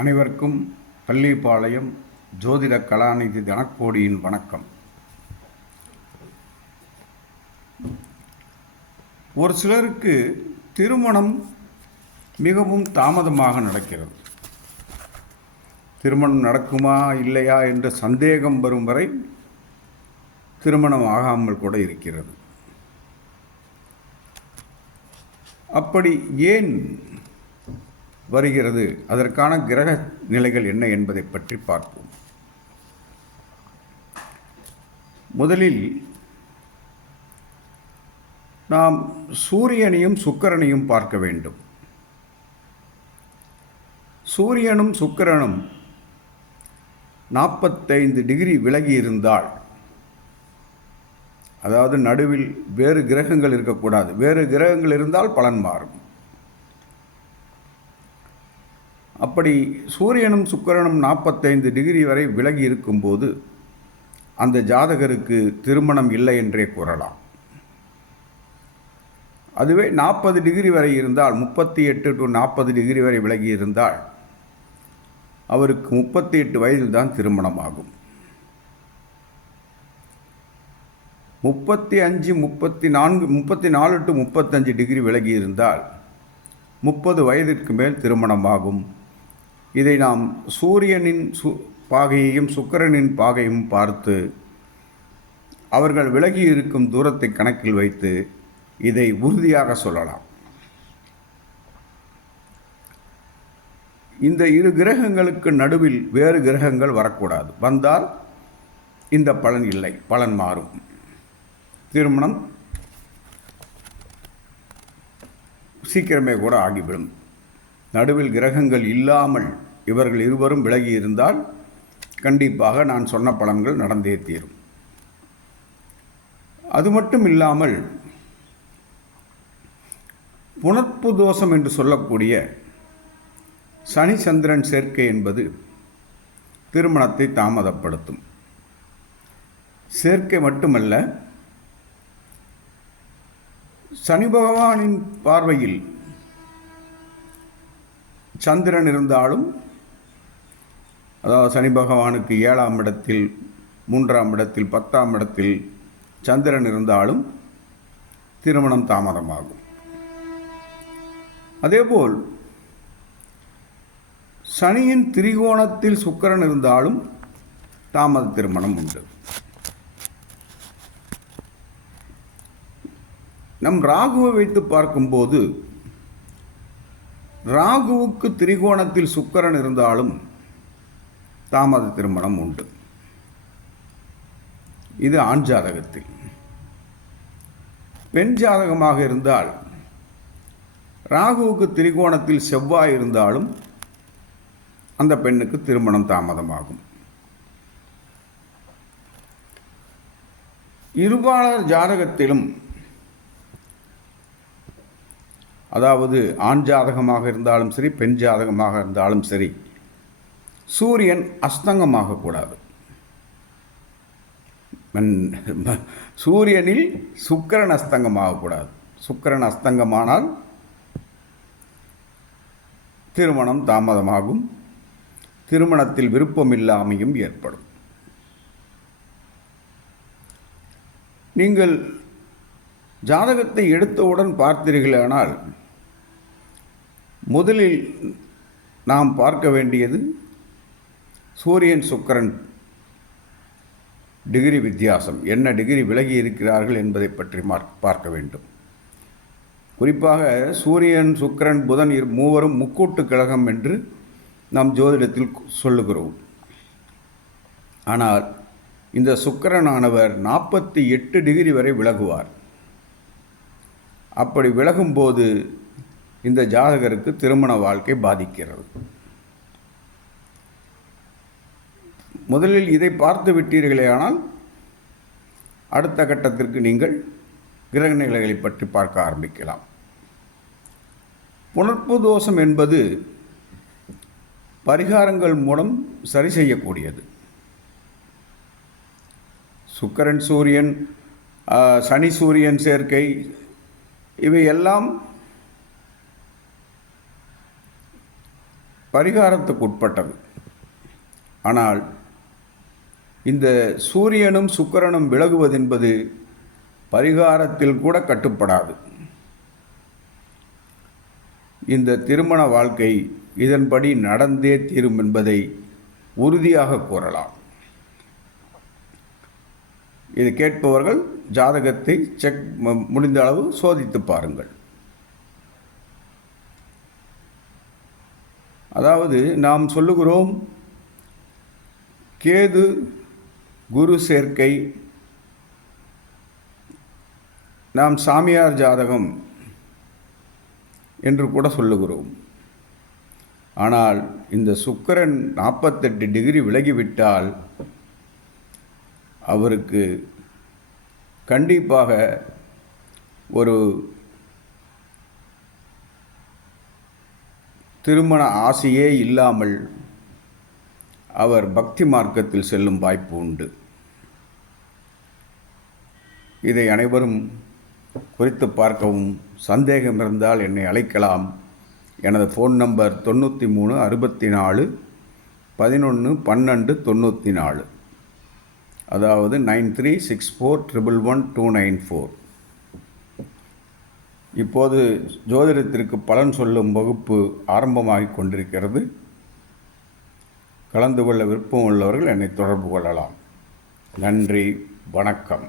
அனைவருக்கும் பள்ளிப்பாளையம் ஜோதிட கலாநிதி தனக்கோடியின் வணக்கம். ஒரு சிலருக்கு திருமணம் மிகவும் தாமதமாக நடக்கிறது. திருமணம் நடக்குமா இல்லையா என்ற சந்தேகம் வரும் வரை திருமணம் ஆகாமல் கூட இருக்கிறது. அப்படி ஏன் வருகிறது. அதற்கான கிரக நிலைகள் என்ன என்பதை பற்றி பார்ப்போம். முதலில் நாம் சூரியனையும் சுக்கரனையும் பார்க்க வேண்டும். சூரியனும் சுக்கரனும் நாற்பத்தைந்து டிகிரி விலகி இருந்தால் அதாவது நடுவில் வேறு கிரகங்கள் இருக்கக்கூடாது. வேறு கிரகங்கள் இருந்தால் பலன் மாறும். அப்படி சூரியனும் சுக்கிரனும் நாற்பத்தைந்து டிகிரி வரை விலகி இருக்கும்போது அந்த ஜாதகருக்கு திருமணம் இல்லை என்றே கூறலாம். அதுவே நாற்பது டிகிரி வரை இருந்தால் முப்பத்தி எட்டு டு நாற்பது டிகிரி வரை விலகி இருந்தால் அவருக்கு முப்பத்தி எட்டு வயதில் தான் திருமணம் ஆகும் முப்பத்தி அஞ்சு முப்பத்தி நான்கு முப்பத்தி நாலு டு முப்பத்தஞ்சு டிகிரி விலகி இருந்தால் முப்பது வயதிற்கு மேல் திருமணமாகும். இதை நாம் சூரியனின் சு பாகையையும் சுக்கிரனின் பாகையும் பார்த்து அவர்கள் விலகி இருக்கும் தூரத்தை கணக்கில் வைத்து இதை உறுதியாக சொல்லலாம். இந்த இரு கிரகங்களுக்கு நடுவில் வேறு கிரகங்கள் வரக்கூடாது. வந்தால் இந்த பலன் இல்லை. பலன் மாறும். திருமணம் சீக்கிரமே கூட ஆகிவிடும். நடுவில் கிரகங்கள் இல்லாமல் இவர்கள் இருவரும் விலகி இருந்தால் கண்டிப்பாக நான் சொன்ன பலன்கள் நடந்தே தீரும். அது மட்டும் இல்லாமல் புணர்ப்பு தோஷம் என்று சொல்லக்கூடிய சனி சந்திரன் சேர்க்கை என்பது திருமணத்தை தாமதப்படுத்தும். சேர்க்கை மட்டுமல்ல சனி பகவானின் பார்வையில் சந்திரன் இருந்தாலும் அதாவது சனி பகவானுக்கு ஏழாம் இடத்தில் மூன்றாம் இடத்தில் பத்தாம் இடத்தில் சந்திரன் இருந்தாலும் திருமணம் தாமதமாகும். அதேபோல் சனியின் திரிகோணத்தில் சுக்கரன் இருந்தாலும் தாமத திருமணம் உண்டு. நம் ராகுவை வைத்து பார்க்கும்போது ராகுவுக்கு திரிகோணத்தில் சுக்கரன் இருந்தாலும் தாமத திருமணம் உண்டு. இது ஆண் ஜாதகத்தில். பெண் ஜாதகமாக இருந்தால் ராகுவுக்கு திரிகோணத்தில் செவ்வாய் இருந்தாலும் அந்த பெண்ணுக்கு திருமணம் தாமதமாகும். இருபாளர் ஜாதகத்திலும் அதாவது ஆண் ஜாதகமாக இருந்தாலும் சரி பெண் ஜாதகமாக இருந்தாலும் சரி சூரியன் அஸ்தங்கமாகக்கூடாது சூரியனில் சுக்கரன் அஸ்தங்கமாகக்கூடாது சுக்கரன் அஸ்தங்கமானால் திருமணம் தாமதமாகும். திருமணத்தில் விருப்பமில்லாமையும் ஏற்படும். நீங்கள் ஜாதகத்தை எடுத்தவுடன் பார்த்தீர்களானால் முதலில் நாம் பார்க்க வேண்டியது சூரியன் சுக்கரன் டிகிரி வித்தியாசம். என்ன டிகிரி விலகி இருக்கிறார்கள் என்பதை பற்றி பார்க்க வேண்டும். குறிப்பாக சூரியன் சுக்கரன் புதன் இரு மூவரும் முக்கூட்டு கழகம் என்று நாம் ஜோதிடத்தில் சொல்லுகிறோம். ஆனால் இந்த சுக்கரனானவர் நாற்பத்தி எட்டு டிகிரி வரை விலகுவார். அப்படி விலகும்போது இந்த ஜாதகருக்கு திருமண வாழ்க்கை பாதிக்கிறது. முதலில் இதை பார்த்து விட்டீர்களே ஆனால் அடுத்த கட்டத்திற்கு நீங்கள் கிரக நிலைகளை பற்றி பார்க்க ஆரம்பிக்கலாம். புணர்ப்பு தோஷம் என்பது பரிகாரங்கள் மூலம் சரி செய்யக்கூடியது. சுக்கரன் சூரியன் சனி சூரியன் சேர்க்கை இவையெல்லாம் பரிகாரத்துக்கு உட்பட்டது ஆனால் இந்த சூரியனும் சுக்கிரனும் விலகுவதென்பது பரிகாரத்தில் கூட கட்டுப்படாது. இந்த திருமண வாழ்க்கை இதன்படி நடந்தே தீரும் என்பதை உறுதியாக கூறலாம். இது கேட்பவர்கள் ஜாதகத்தை செக் முடிந்த அளவு சோதித்து பாருங்கள். அதாவது நாம் சொல்லுகிறோம் கேது குரு சேர்க்கை நாம் சாமியார் ஜாதகம் என்று கூட சொல்லுகிறோம். ஆனால் இந்த சுக்கரன் நாற்பத்தெட்டு டிகிரி விலகிவிட்டால் அவருக்கு கண்டிப்பாக ஒரு திருமண ஆசையே இல்லாமல் அவர் பக்தி மார்க்கத்தில் செல்லும் வாய்ப்பு உண்டு. இதை அனைவரும் குறித்து பார்க்கவும் சந்தேகம் இருந்தால் என்னை அழைக்கலாம். எனது ஃபோன் நம்பர் தொண்ணூற்றி மூணு அறுபத்தி நாலு பதினொன்று பன்னெண்டு தொண்ணூற்றி நாலு. அதாவது nine three six four triple one two nine four. இப்போது ஜோதிடத்திற்கு பலன் சொல்லும் வகுப்பு ஆரம்பமாகி கொண்டிருக்கிறது. கலந்து கொள்ள விருப்பம் உள்ளவர்கள் என்னை தொடர்பு கொள்ளலாம். நன்றி வணக்கம்.